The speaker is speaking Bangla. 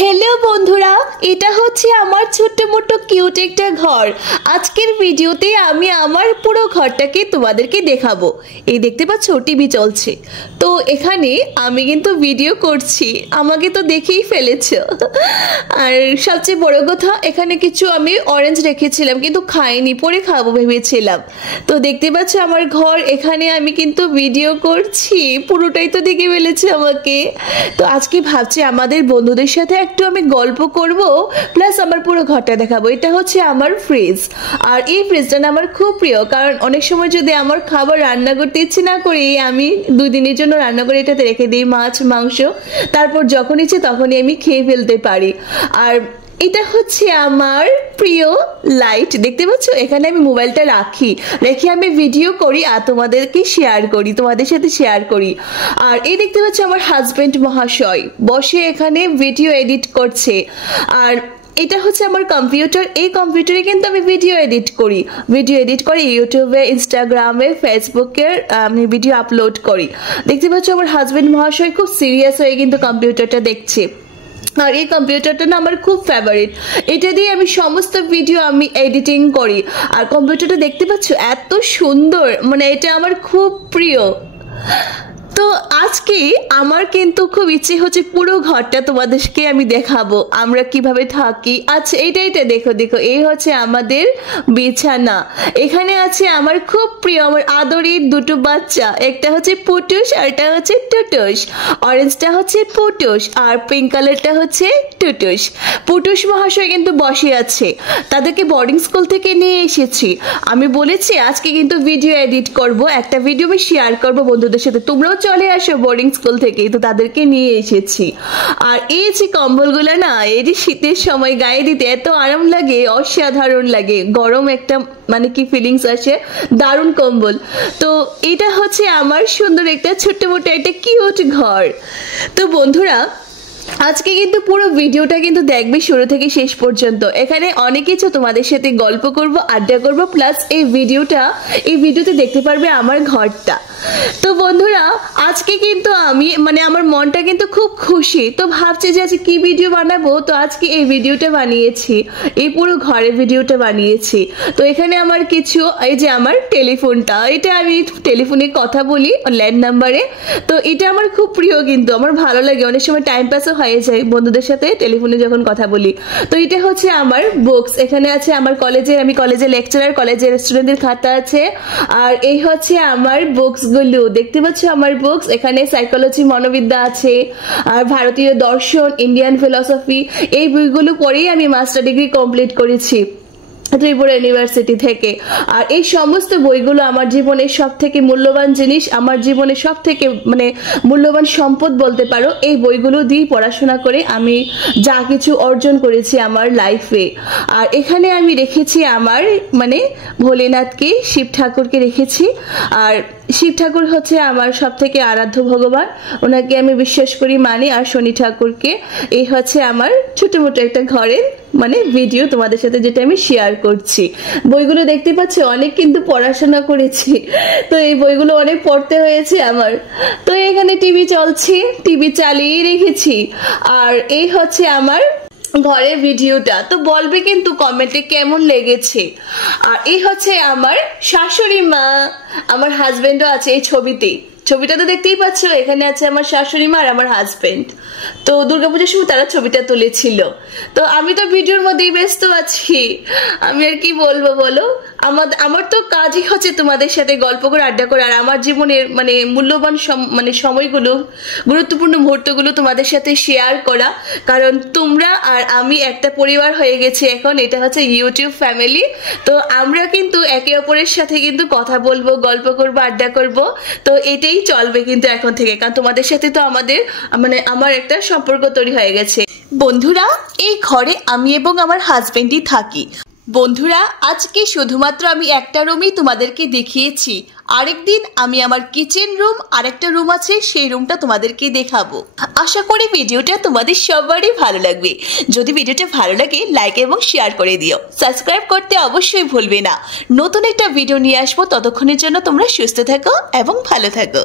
हेलो বন্ধুরা, এটা হচ্ছে আমার ছোট্ট মোটো কিউট একটা ঘর। আজকের ভিডিওতে আমি আমার পুরো ঘরটাকে তোমাদেরকে দেখাবো। এই দেখতে পাচ্ছ টিভি চলছে, তো এখানে আমি কিন্তু ভিডিও করছি, আমাকে তো দেখেই ফেলেছো। আর সবচেয়ে বড় কথা, এখানে কিছু আমি অরেঞ্জ রেখেছিলাম কিন্তু খাইনি, পরে খাবো ভেবেছিলাম। তো দেখতে পাচ্ছ আমার ঘর, এখানে আমি কিন্তু ভিডিও করছি, পুরোটাই তো দেখে ফেলেছে আমাকে। তো আজকে ভাবছি আমাদের বন্ধুদের সাথে একটু আমি গল্প করব, প্লাস আমার পুরো ঘরটা দেখাবো। এটা হচ্ছে আমার ফ্রিজ, আর এই ফ্রিজটা না আমার খুব প্রিয়, কারণ অনেক সময় যদি আমার খাবার রান্না করতে ইচ্ছে না করি, আমি 2 দিনের জন্য রান্না করে এটাতে রেখে দিই মাছ মাংস, তারপর যখন ইচ্ছে তখনই আমি খেয়ে ফেলতে পারি। আর এটা হচ্ছে আমার প্রিয় লাইট, দেখতে পাচ্ছ এখানে আমি মোবাইলটা রেখে আমি ভিডিও করি আর তোমাদেরকে শেয়ার করি, তোমাদের সাথে শেয়ার করি। আর এই দেখতে পাচ্ছ আমার হাজবেন্ড মহাশয় বসে এখানে ভিডিও এডিট করছে। আর এটা হচ্ছে আমার কম্পিউটার, এই কম্পিউটারে কিন্তু আমি ভিডিও এডিট করি ইউটিউবে, ইনস্টাগ্রামে, ফেসবুকে আমি ভিডিও আপলোড করি। দেখতে পাচ্ছ আমার হাজবেন্ড মহাশয় খুব সিরিয়াস হয়ে কিন্তু কম্পিউটারটা দেখছে। আর এই কম্পিউটারটা না আমার খুব ফেভারিট, এটা দিয়ে আমি সমস্ত ভিডিও আমি এডিটিং করি। আর কম্পিউটারটা দেখতে পাচ্ছ এত সুন্দর, মানে এটা আমার খুব প্রিয়। তো আজকে আমার কিন্তু খুব ইচ্ছে হচ্ছে পুরো ঘরটা তোমাদেরকে আমি দেখাবো, আমরা কিভাবে থাকি। আচ্ছা এটা দেখো, এই হচ্ছে আমাদের বিছানা। এখানে আছে আমার খুব প্রিয়, আমার আদরের 2টো বাচ্চা, একটা হচ্ছে পুটুস আর একটা হচ্ছে টুটুস। অরেঞ্জটা হচ্ছে পুটুস আর পিঙ্ক কালারটা হচ্ছে টুটুস। পুটুস মহাশয় কিন্তু বসে আছে, তাদেরকে বোর্ডিং স্কুল থেকে নিয়ে এসেছি। আমি বলেছি আজকে কিন্তু ভিডিও এডিট করব, একটা ভিডিও আমি শেয়ার করব বন্ধুদের সাথে, তোমরাও চলে আসো বোর্ডিং স্কুল থেকে, তো তাদেরকে নিয়ে এসেছি। আর এই যে কম্বলগুলো না, এই যে শীতের সময় গায়ে দিতে এত আরাম লাগে, অসাধারণ লাগে, গরম একটা মানে কি ফিলিংস আসে, দারুণ কম্বল। তো এটা হচ্ছে আমার সুন্দর একটা ছোট্ট মোটো একটা কিউট ঘর। তো বন্ধুরা আজকে কিন্তু পুরো ভিডিওটা কিন্তু দেখবে শুরু থেকে শেষ পর্যন্ত। এখানে অনেক কিছু তোমাদের সাথে গল্প করব, আড্ডা করব, প্লাস এই ভিডিওতে দেখতে পারবে আমার ঘরটা। তো বন্ধুরা আজকে কিন্তু আমি মানে আমার মনটা কিন্তু খুব খুশি, তো ভাবছি যে আজকে কি ভিডিও বানাবো। তো আজকে এই ভিডিওটা বানিয়েছি, এই পুরো ঘরের ভিডিওটা বানিয়েছি। তো এখানে আমার কিছু, এই যে আমার টেলিফোনটা, এটা আমি টেলিফোনে কথা বলি ল্যান্ড নাম্বারে। তো এটা আমার খুব প্রিয়, কিন্তু আমার ভালো লাগে, অনেক সময় টাইম পাসও হয়ে যায় বন্ধুদের সাথে টেলিফোনে যখন কথা বলি। তো এটা হচ্ছে আমার বুকস, এখানে আছে আমার কলেজের, আমি কলেজের লেকচারার, কলেজের স্টুডেন্টদের খাতা আছে। আর এই হচ্ছে আমার বুকস গুলো, দেখতে পাচ্ছ আমার বুকস, এখানে সাইকোলজি মনোবিদ্যা আছে, আর ভারতীয় দর্শন, ইন্ডিয়ান ফিলসফি, এই বইগুলো পড়েই আমি মাস্টার ডিগ্রি কমপ্লিট করেছি ত্রিপুরা ইউনিভার্সিটি থেকে। আর এই সমস্ত বইগুলো আমার জীবনের সব থেকে মূল্যবান জিনিস, আমার জীবনের সব থেকে মানে মূল্যবান সম্পদ বলতে পারো। এই বইগুলো দিয়ে পড়াশোনা করে আমি যা কিছু অর্জন করেছি আমার লাইফে। আর এখানে আমি রেখেছি আমার মানে ভোলেনাথকে, শিব ঠাকুরকে রেখেছি। আর শিব ঠাকুর হচ্ছে আমার সব থেকে আরাধ্য ভগবান, ওনাকে আমি বিশ্বাস করি, মানি। আর শনি ঠাকুরকে। এই হচ্ছে আমার ছোট মোটো একটা ঘরের মানে ভিডিও তোমাদের সাথে যেটা আমি শেয়ার করছি। বইগুলো দেখতে পাচ্ছ অনেক কিন্তু পড়াশোনা করেছি, তো এই বইগুলো অনেক পড়তে হয়েছে আমার। তো এখানে টিভি চলছে, টিভি চালিয়ে রেখেছি। আর এই হচ্ছে আমার ঘরের ভিডিওটা, তো বলবে কিন্তু কমেন্টে কেমন লেগেছে। আর এই হচ্ছে আমার শাশুড়ি মা, আমার হাজবেন্ডও আছে এই ছবিটা তো দেখতেই পাচ্ছ। এখানে আছে আমার শাশুড়ি মা আর আমার হাজবেন্ড, তো দুর্গাপূজার সময় তারা ছবিটা তুলেছিল। তো আমি তো ভিডিওর মধ্যেই ব্যস্ত আছি, আমি আর কি বলবো বলো। আমার তো কাজই হচ্ছে তোমাদের সাথে গল্প করে, আড্ডা করে, আর আমার জীবনের মানে মূল্যবান মানে সময়গুলো, গুরুত্বপূর্ণ মুহূর্তগুলো তোমাদের সাথে শেয়ার করা। কারণ তোমরা আর আমি একটা পরিবার হয়ে গেছি এখন, এটা হচ্ছে ইউটিউব ফ্যামিলি। তো আমরা কিন্তু একে অপরের সাথে কিন্তু কথা বলবো, গল্প করবো, আড্ডা করবো। তো এটাই চলবে কিন্তু এখন থেকে, কারণ তোমাদের সাথে তো আমাদের মানে আমার একটা সম্পর্ক তৈরি হয়ে গেছে। বন্ধুরা এই ঘরে আমি এবং আমার হাজবেন্ডই থাকি। বন্ধুরা আজকে শুধুমাত্র আমি একটা রুমই তোমাদেরকে দেখিয়েছি, আরেকদিন আমি আমার কিচেন রুম আর একটা রুম আছে, সেই রুমটা তোমাদেরকে দেখাবো। আশা করি ভিডিওটা তোমাদের সবারই ভালো লাগবে। যদি ভিডিওটা ভালো লাগে লাইক এবং শেয়ার করে দিও, সাবস্ক্রাইব করতে অবশ্যই ভুলবে না। নতুন একটা ভিডিও নিয়ে আসবো, ততক্ষণের জন্য তোমরা সুস্থ থাকো এবং ভালো থাকো।